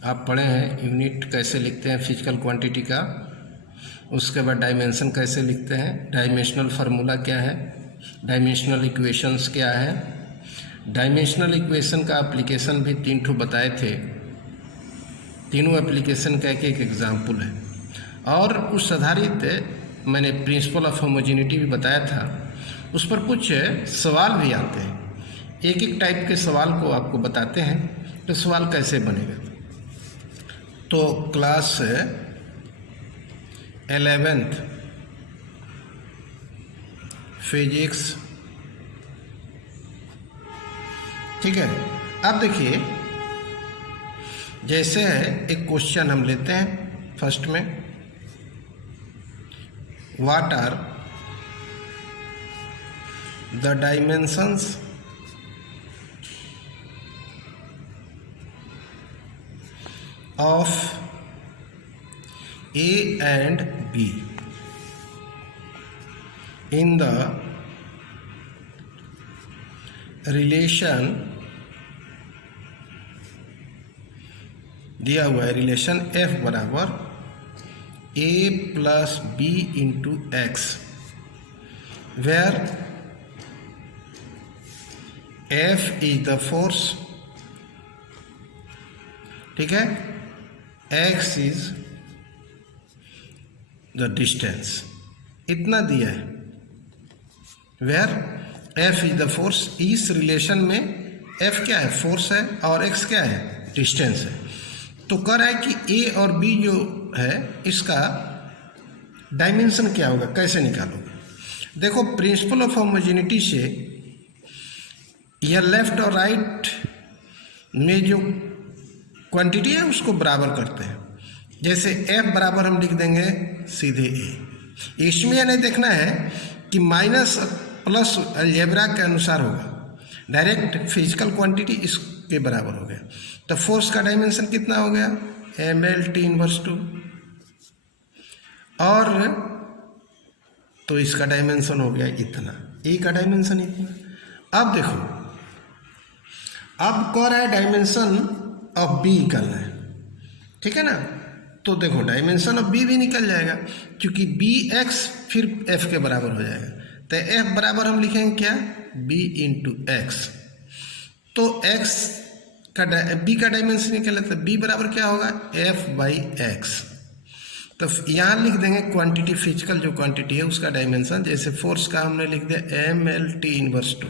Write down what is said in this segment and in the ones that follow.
आप पढ़े हैं यूनिट कैसे लिखते हैं फिजिकल क्वांटिटी का, उसके बाद डायमेंशन कैसे लिखते हैं, डायमेंशनल फार्मूला क्या है, डायमेंशनल इक्वेशंस क्या है। डायमेंशनल इक्वेशन का एप्लीकेशन भी 3 ठो बताए थे, तीनों एप्लीकेशन का एक एक एग्जाम्पल है। और उस आधारित मैंने प्रिंसिपल ऑफ होमोजेनिटी भी बताया था, उस पर कुछ सवाल भी आते हैं। एक एक टाइप के सवाल को आपको बताते हैं तो सवाल कैसे बनेगा। तो क्लास 11th फिजिक्स, ठीक है। अब देखिए, जैसे है एक क्वेश्चन हम लेते हैं फर्स्ट में, what are the dimensions of A and B in the relation, दिया हुआ है रिलेशन F बराबर A plus B into x, where F is the force, ठीक है, x इज द डिस्टेंस, इतना दिया है। Where f is the force, इस रिलेशन में f क्या है, फोर्स है, और x क्या है, डिस्टेंस है। तो कह रहा है कि a और b जो है इसका डायमेंशन क्या होगा, कैसे निकालोगे। देखो, प्रिंसिपल ऑफ होमोजेनिटी से यह लेफ्ट और राइट में जो क्वांटिटी है उसको बराबर करते हैं। जैसे f बराबर हम लिख देंगे सीधे a। इसमें यह नहीं देखना है कि माइनस प्लस अलजेब्रा के अनुसार होगा, डायरेक्ट फिजिकल क्वांटिटी इसके बराबर हो गया। तो फोर्स का डायमेंशन कितना हो गया, mL/T⁻², और तो इसका डायमेंशन हो गया इतना, ए का डायमेंशन इतना। अब देखो, अब कह रहा है डायमेंशन ऑफ बी निकालना है, ठीक है ना। तो देखो, डायमेंशन ऑफ बी भी निकल जाएगा, क्योंकि बी एक्स फिर एफ के बराबर हो जाएगा। तो एफ बराबर हम लिखेंगे क्या, बी इंटू एक्स। तो एक्स का बी का डायमेंशन निकले तो बी बराबर क्या होगा, एफ बाई एक्स। तो यहाँ लिख देंगे क्वांटिटी, फिजिकल जो क्वांटिटी है उसका डायमेंशन। जैसे फोर्स का हमने लिख दिया mL/T⁻²,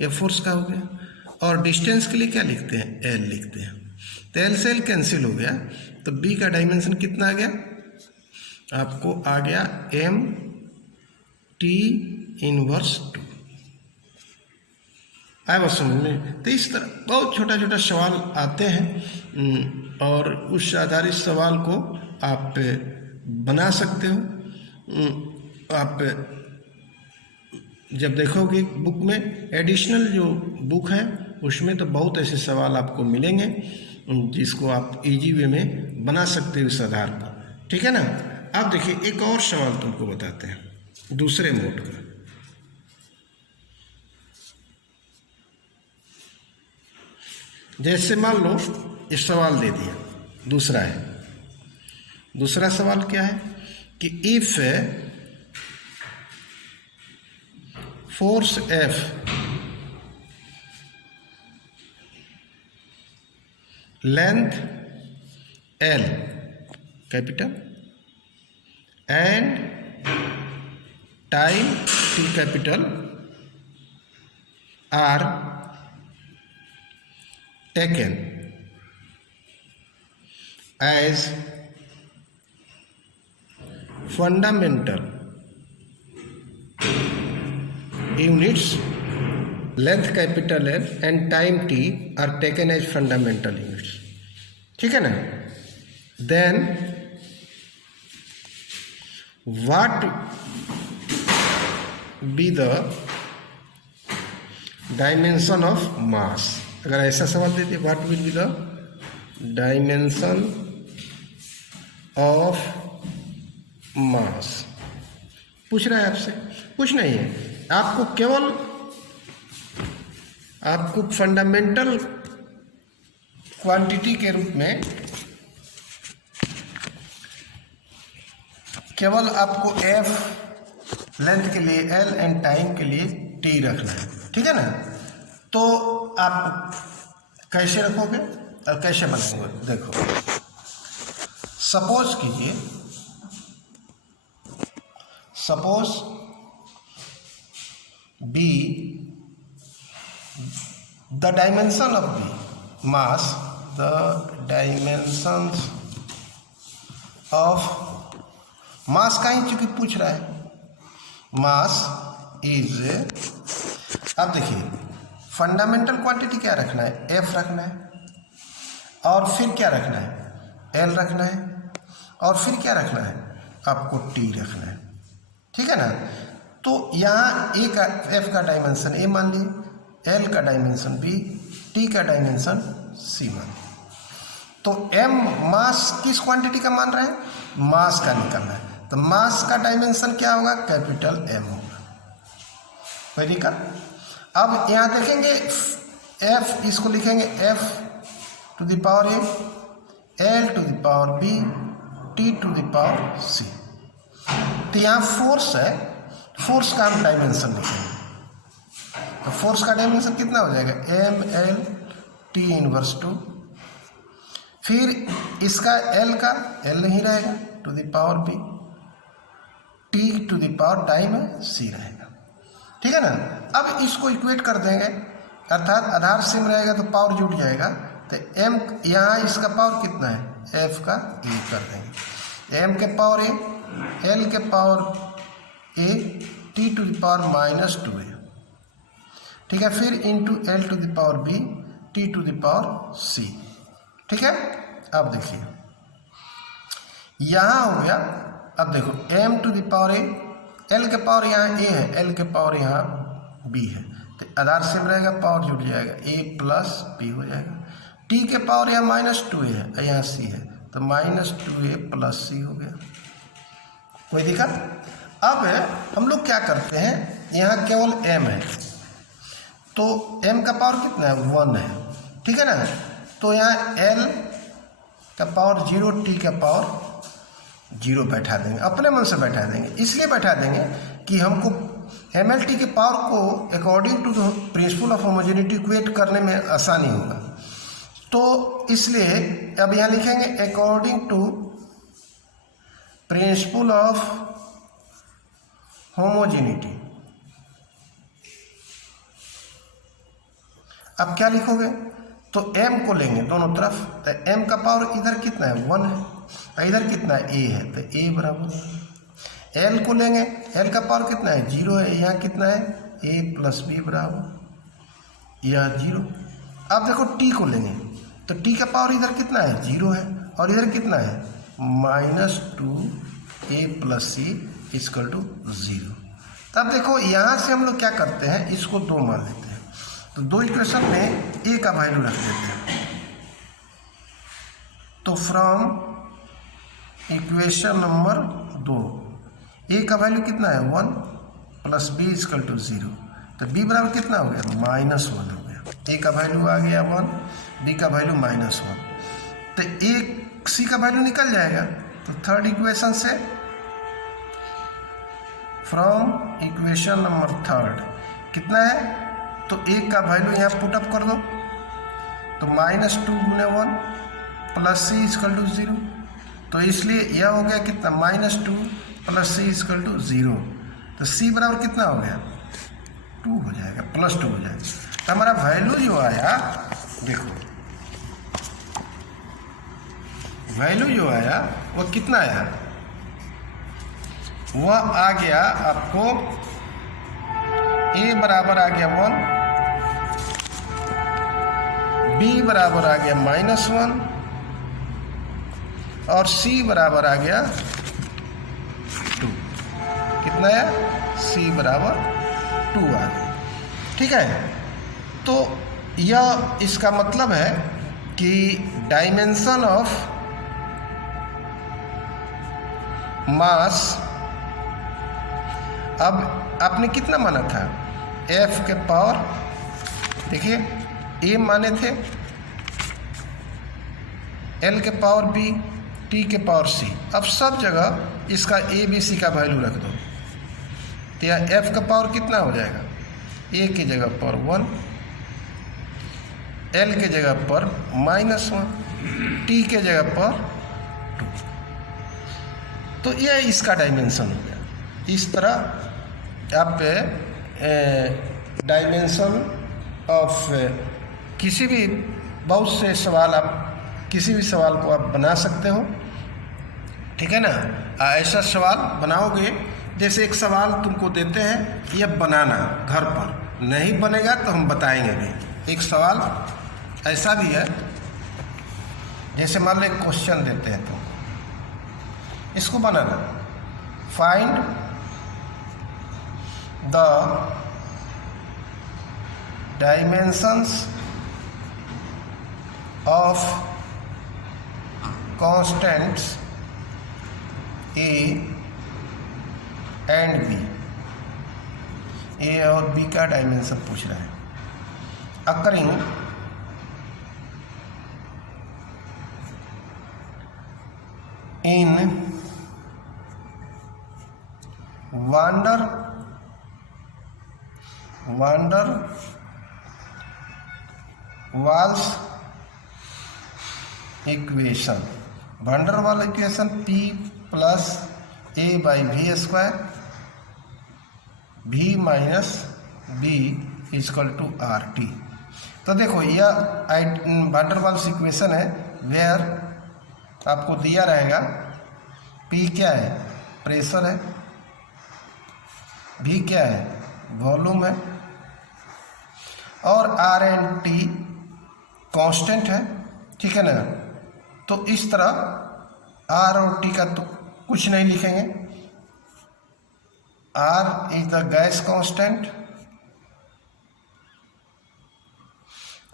यह फोर्स का हो गया। और डिस्टेंस के लिए क्या लिखते हैं, एल लिखते हैं। तो एल से एल कैंसिल हो गया, तो बी का डायमेंशन कितना आ गया, आपको आ गया mT⁻²। आया बात समझ में। तो इस तरह बहुत छोटा छोटा सवाल आते हैं, और उस आधारित सवाल को आप बना सकते हो। आप जब देखोगे बुक में, एडिशनल जो बुक है उसमें तो बहुत ऐसे सवाल आपको मिलेंगे जिसको आप इजी वे में बना सकते हो इस आधार पर, ठीक है ना। अब देखिए, एक और सवाल तुमको बताते हैं दूसरे मोड का। जैसे मान लो ये सवाल दे दिया, दूसरा है, दूसरा सवाल क्या है कि if force F length L capital and time T capital are taken as fundamental units, length capital L and time T are taken as fundamental units, ठीक है ना। Then what be the dimension of mass, अगर ऐसा सवाल दे दिया, what will be the dimension of mass, पूछ रहा है आपसे, कुछ नहीं है, आपको केवल आपको फंडामेंटल क्वांटिटी के रूप में केवल आपको एफ लेंथ के लिए एल एंड टाइम के लिए टी रखना है, ठीक है ना। तो आप कैसे रखोगे और कैसे बनाएंगे, देखो सपोज कीजिए, suppose B the dimension of B mass, the dimensions of mass का ही चूंकि पूछ रहा है, मास इज, अब देखिए फंडामेंटल क्वांटिटी क्या रखना है, एफ रखना है, और फिर क्या रखना है, एल रखना है, और फिर क्या रखना है, आपको टी रखना है, ठीक है ना। तो यहाँ ए का एफ का डायमेंशन ए मान लिए, एल का डायमेंशन बी, टी का डायमेंशन सी मान लिए। तो एम मास किस क्वांटिटी का मान रहे हैं, मास का निकालना है, तो मास का डायमेंशन क्या होगा, कैपिटल एम होगा, कोई दिक्कत। अब यहाँ देखेंगे एफ, इसको लिखेंगे F to the power A, L to the power B, T to the power C. तो यहाँ फोर्स है, फोर्स का हम डायमेंशन लिखेंगे, तो फोर्स का डायमेंशन कितना हो जाएगा, एम एल टी इनवर्स 2, फिर इसका एल का एल नहीं रहेगा, to the power B, T to the power time है सी रहेगा, ठीक है ना। अब इसको इक्वेट कर देंगे, अर्थात आधार सेम रहेगा तो पावर जुड़ जाएगा, तो एम यहाँ इसका पावर कितना है, एफ का ए कर देंगे, एम के पावर ए, एल के power A, T to the power -2 है, ठीक है, फिर into L to the power B, T to the power C, ठीक है। अब देखिए यहाँ हो गया, अब देखो m to the power A, l के पावर यहाँ a है, l के पावर यहाँ b है, तो आधार सेम रहेगा, पावर जुड़ जाएगा, a प्लस b हो जाएगा, t के पावर यहाँ -2a है, यहाँ c है, तो -2a प्लस c हो गया, कोई दिक्कत। अब हम लोग क्या करते हैं, यहाँ केवल m है, तो m का पावर कितना है, 1 है, ठीक है ना। तो यहाँ l का पावर 0, t का पावर 0 बैठा देंगे, अपने मन से बैठा देंगे, इसलिए बैठा देंगे कि हमको MLT के पावर को according to the principle of homogeneity equate करने में आसानी होगा, तो इसलिए अब यहाँ लिखेंगे according to principle of homogeneity. अब क्या लिखोगे, तो m को लेंगे दोनों तरफ, तो m का पावर इधर कितना है, 1 है, इधर कितना है, a है, तो a बराबर, l को लेंगे, l का पावर कितना है, 0 है, यहाँ कितना है, a प्लस b बराबर यह 0। अब देखो t को लेंगे, तो t का पावर इधर कितना है, 0 है, और इधर कितना है, -2a plus c equal to 0। तब देखो यहाँ से हम लोग क्या करते हैं, इसको 2 मान लेते हैं, तो 2 इक्वेशन में a का वैल्यू रख देते हैं, तो फ्रॉम इक्वेशन नंबर 2 a का वैल्यू कितना है, 1 प्लस b इक्वल टू 0, तो b बराबर कितना हो गया, -1 हो गया, a का वैल्यू आ गया 1, b का वैल्यू -1, तो a c का वैल्यू निकल जाएगा। तो थर्ड इक्वेशन से फ्रॉम इक्वेशन नंबर 3 कितना है, तो a का वैल्यू यहाँ पुटअप कर दो, तो -2 गुने 1 प्लस c इक्वल टू 0, तो इसलिए यह हो गया कितना, -2 प्लस c इक्वल टू 0, तो c बराबर कितना हो गया, 2 हो जाएगा, +2 हो जाएगा। तो हमारा वैल्यू जो आया, देखो वैल्यू जो आया वो कितना आया, वह आ गया आपको a बराबर आ गया 1, b बराबर आ गया -1, और c बराबर आ गया 2। कितना है, c बराबर 2 आ गया, ठीक है। तो यह इसका मतलब है कि डायमेंशन ऑफ मास, अब आपने कितना माना था, f के पावर, देखिए a माने थे L के पावर B, T के पावर C। अब सब जगह इसका A B C का वैल्यू रख दो, तो यह F का पावर कितना हो जाएगा, A की जगह पर 1, L के जगह पर -1, T के जगह पर 2। तो यह इसका डायमेंशन हो गया। इस तरह आप डायमेंशन ऑफ किसी भी बहुत से सवाल, आप किसी भी सवाल को आप बना सकते हो, ठीक है ना। ऐसा सवाल बनाओगे, जैसे एक सवाल तुमको देते हैं, यह बनाना घर पर, नहीं बनेगा तो हम बताएंगे भी। एक सवाल ऐसा भी है, जैसे मान लो एक क्वेश्चन देते हैं तो इसको बनाना, find the dimensions of constants A and B। A और B का डायमेंशन पूछ रहा है। Occurring in van der Waals equation. Van der Waal equation P plus A/v² V minus B is equal to RT। तो देखो यह वांडर वाल्स इक्वेशन है, where आपको दिया रहेगा P क्या है, प्रेशर है, V क्या है, वॉल्यूम है, और R एंड T कांस्टेंट है, ठीक है ना। तो इस तरह R और T का तो कुछ नहीं लिखेंगे, R is the gas constant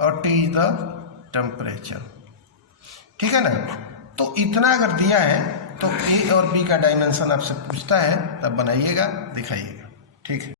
और T इज द टेम्परेचर, ठीक है ना। तो इतना अगर दिया है तो A और B का डायमेंशन आपसे पूछता है, तब बनाइएगा, दिखाइएगा, ठीक है।